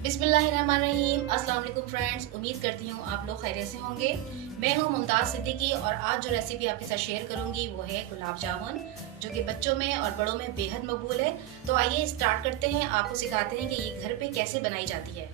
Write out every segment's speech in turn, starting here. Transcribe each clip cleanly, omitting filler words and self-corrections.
बिस्मिल्लाहिर्रहमानिर्रहीम। अस्सलाम वालेकुम फ्रेंड्स, उम्मीद करती हूँ आप लोग खैरियत से होंगे। मैं हूँ मुमताज़ सिद्दीकी और आज जो रेसिपी आपके साथ शेयर करूंगी वो है गुलाब जामुन, जो कि बच्चों में और बड़ों में बेहद मकबूल है। तो आइए स्टार्ट करते हैं, आपको सिखाते हैं कि ये घर पे कैसे बनाई जाती है।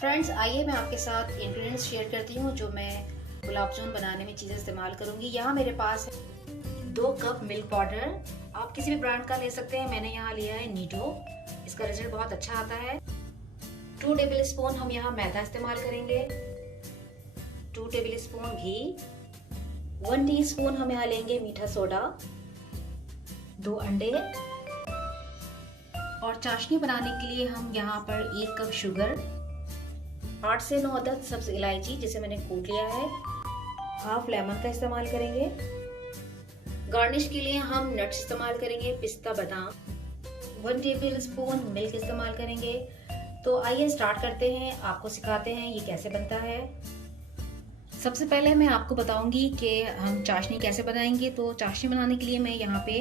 फ्रेंड्स आइए मैं आपके साथ इंग्रेडिएंट्स शेयर करती हूँ जो मैं गुलाब जामुन बनाने में चीज़ें इस्तेमाल करूँगी। यहाँ मेरे पास है 2 कप मिल्क पाउडर, आप किसी भी ब्रांड का ले सकते हैं। मैंने यहाँ लिया है नीडो, इसका रिजल्ट बहुत अच्छा आता है। 2 टेबल स्पून हम यहाँ मैदा इस्तेमाल करेंगे, 2 टेबल स्पून घी, 1 टीस्पून हम यहाँ लेंगे मीठा सोडा, 2 अंडे और चाशनी बनाने के लिए हम यहाँ पर 1 कप शुगर, 8 से 9 अदद सब्ज इलायची जिसे मैंने कूट लिया है, हाफ लेमन का इस्तेमाल करेंगे। गार्निश के लिए हम नट्स इस्तेमाल करेंगे, पिस्ता बादाम, 1 टेबल स्पून मिल्क इस्तेमाल करेंगे। तो आइए स्टार्ट करते हैं, आपको सिखाते हैं ये कैसे बनता है। सबसे पहले मैं आपको बताऊंगी कि हम चाशनी कैसे बनाएंगे। तो चाशनी बनाने के लिए मैं यहाँ पे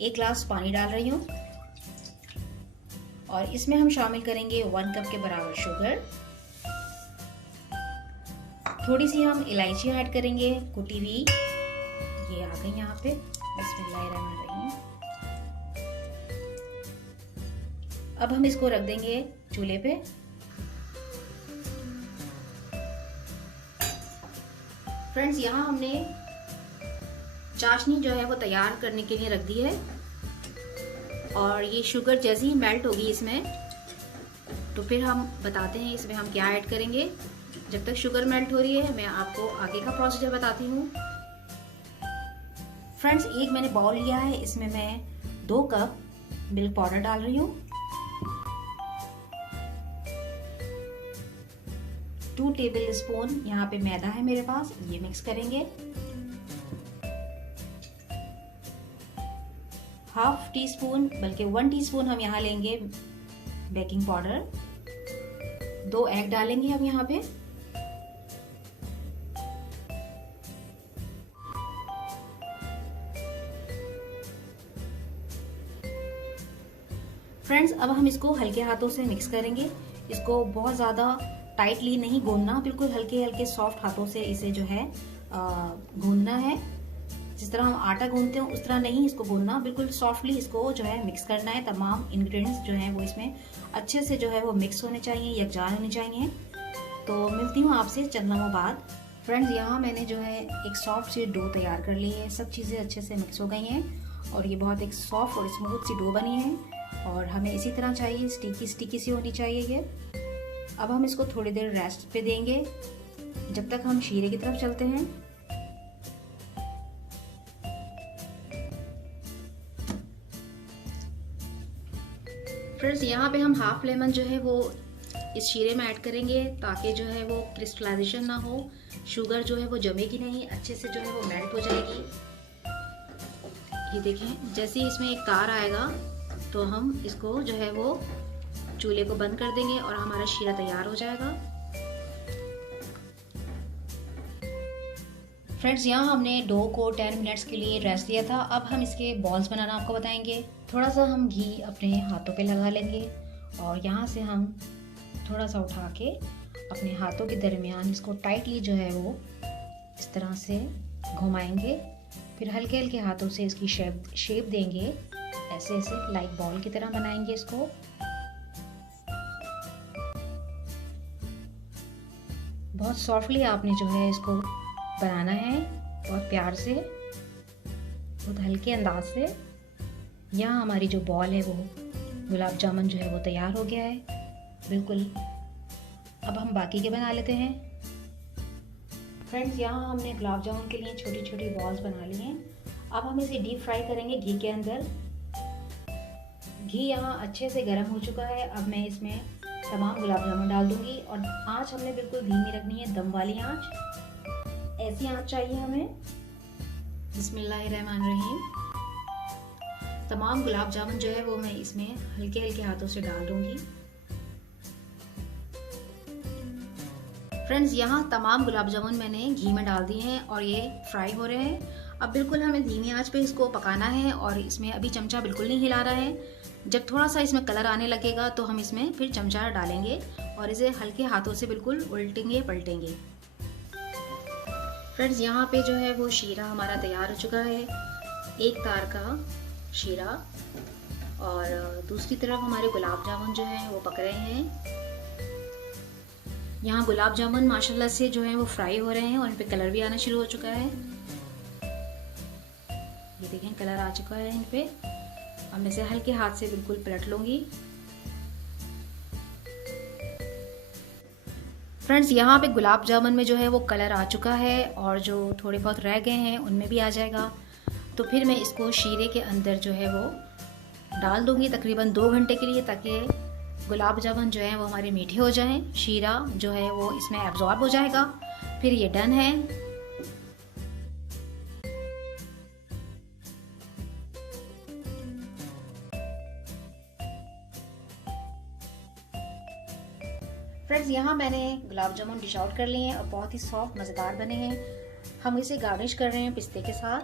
1 गिलास पानी डाल रही हूँ और इसमें हम शामिल करेंगे 1 कप के बराबर शुगर, थोड़ी सी हम इलायची ऐड करेंगे कुटी हुई, ये आ गई यहाँ पे। बिस्मिल्लाहिर्रहमानिर्रहीम। अब हम इसको रख देंगे चूल्हे पे। फ्रेंड्स यहाँ हमने चाशनी जो है वो तैयार करने के लिए रख दी है और ये शुगर जैसे ही मेल्ट होगी इसमें, तो फिर हम बताते हैं इसमें हम क्या ऐड करेंगे। जब तक शुगर मेल्ट हो रही है मैं आपको आगे का प्रोसीजर बताती हूँ। फ्रेंड्स एक मैंने बाउल लिया है, इसमें मैं 2 कप मिल्क पाउडर डाल रही हूँ, 2 टेबल स्पून यहाँ पे मैदा है मेरे पास, ये मिक्स करेंगे। हाफ टी स्पून बल्कि 1 टीस्पून हम यहाँ लेंगे बेकिंग पाउडर, 2 एग डालेंगे हम यहाँ पे। फ्रेंड्स अब हम इसको हल्के हाथों से मिक्स करेंगे। इसको बहुत ज़्यादा टाइटली नहीं गूंदना, बिल्कुल हल्के हल्के सॉफ्ट हाथों से इसे जो है गूंदना है। जिस तरह हम आटा गूंदते हैं उस तरह नहीं इसको गूंदना, बिल्कुल सॉफ्टली इसको जो है मिक्स करना है। तमाम इंग्रेडिएंट्स जो हैं वो इसमें अच्छे से जो है वो मिक्स होने चाहिए, यकजान होने चाहिए। तो मिलती हूँ आपसे चंद लम्हों बाद। फ्रेंड्स यहाँ मैंने जो है एक सॉफ्ट सी डो तैयार कर ली है, सब चीज़ें अच्छे से मिक्स हो गई हैं और ये बहुत एक सॉफ्ट और स्मूथ सी डो बनी है और हमें इसी तरह चाहिए, स्टिकी स्टिकी सी होनी चाहिए ये। अब हम इसको थोड़ी देर रेस्ट पे देंगे जब तक हम शीरे की तरफ चलते हैं। फ्रेंड्स यहाँ पे हम हाफ लेमन जो है वो इस शीरे में ऐड करेंगे ताकि जो है वो क्रिस्टलाइजेशन ना हो, शुगर जो है वो जमेगी नहीं, अच्छे से जो है वो मेल्ट हो जाएगी। ये देखें जैसे ही इसमें एक तार आएगा तो हम इसको जो है वो चूल्हे को बंद कर देंगे और हमारा शीरा तैयार हो जाएगा। फ्रेंड्स यहाँ हमने डो को 10 मिनट्स के लिए रेस्ट दिया था। अब हम इसके बॉल्स बनाना आपको बताएंगे। थोड़ा सा हम घी अपने हाथों पे लगा लेंगे और यहाँ से हम थोड़ा सा उठा के अपने हाथों के दरमियान इसको टाइटली जो है वो इस तरह से घुमाएंगे, फिर हल्के हल्के हाथों से इसकी शेप देंगे, ऐसे ऐसे लाइक बॉल की तरह बनाएंगे इसको। बहुत सॉफ्टली आपने जो है इसको बनाना है, बहुत प्यार से, बहुत हल्के अंदाज से। यहाँ हमारी जो बॉल है वो गुलाब जामुन जो है वो तैयार हो गया है बिल्कुल। अब हम बाकी के बना लेते हैं। फ्रेंड्स, यहाँ हमने गुलाब जामुन के लिए छोटी छोटी बॉल्स बना ली हैं। अब हम इसे डीप फ्राई करेंगे घी के अंदर। घी यहाँ अच्छे से गर्म हो चुका है। अब मैं इसमें तमाम गुलाब जामुन डाल दूंगी और आँच हमने बिल्कुल धीमी रखनी है, दम वाली आँच। ऐसी आँच चाहिए हमें। बिस्मिल्लाहिर्रहमानिर्रहीम। तमाम गुलाब जामुन जो है वो मैं इसमें हल्के हल्के हाथों से डाल दूंगी। फ्रेंड्स, यहाँ तमाम गुलाब जामुन मैंने घी में डाल दिए हैं और ये फ्राई हो रहे हैं। अब बिल्कुल हमें धीमी आंच पे इसको पकाना है और इसमें अभी चमचा बिल्कुल नहीं हिला रहा है। जब थोड़ा सा इसमें कलर आने लगेगा तो हम इसमें फिर चमचा डालेंगे और इसे हल्के हाथों से बिल्कुल उल्टेंगे पलटेंगे। फ्रेंड्स, यहाँ पे जो है वो शीरा हमारा तैयार हो चुका है, एक तार का शीरा। और दूसरी तरफ हमारे गुलाब जामुन जो है वो पक रहे हैं। यहाँ गुलाब जामुन माशाल्लाह से जो है वो फ्राई हो रहे हैं और इन पे कलर भी आना शुरू हो चुका है। ये देखें, कलर आ चुका है इन पे। अब मैं इसे हल्के हाथ से बिल्कुल पलट लूंगी। फ्रेंड्स, यहाँ पे गुलाब जामुन में जो है वो कलर आ चुका है और जो थोड़े बहुत रह गए हैं उनमें भी आ जाएगा। तो फिर मैं इसको शीरे के अंदर जो है वो डाल दूंगी तकरीबन 2 घंटे के लिए, ताकि गुलाब जामुन जो है वो हमारे मीठे हो जाएं। शीरा जो है वो इसमें एब्जॉर्ब हो जाएगा। फिर ये डन है। फ्रेंड्स, यहाँ मैंने गुलाब जामुन डिश आउट कर लिए हैं और बहुत ही सॉफ्ट मज़ेदार बने हैं। हम इसे गार्निश कर रहे हैं पिस्ते के साथ।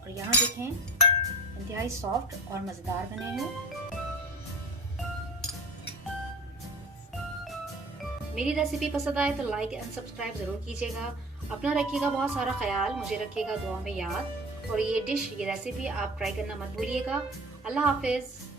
और यहाँ देखें, इंतहाई सॉफ्ट और मज़ेदार बने हैं। मेरी रेसिपी पसंद आए तो लाइक एंड सब्सक्राइब ज़रूर कीजिएगा। अपना रखिएगा बहुत सारा ख्याल, मुझे रखिएगा दुआ में याद। और ये डिश, ये रेसिपी आप ट्राई करना मत भूलिएगा। अल्लाह हाफिज़।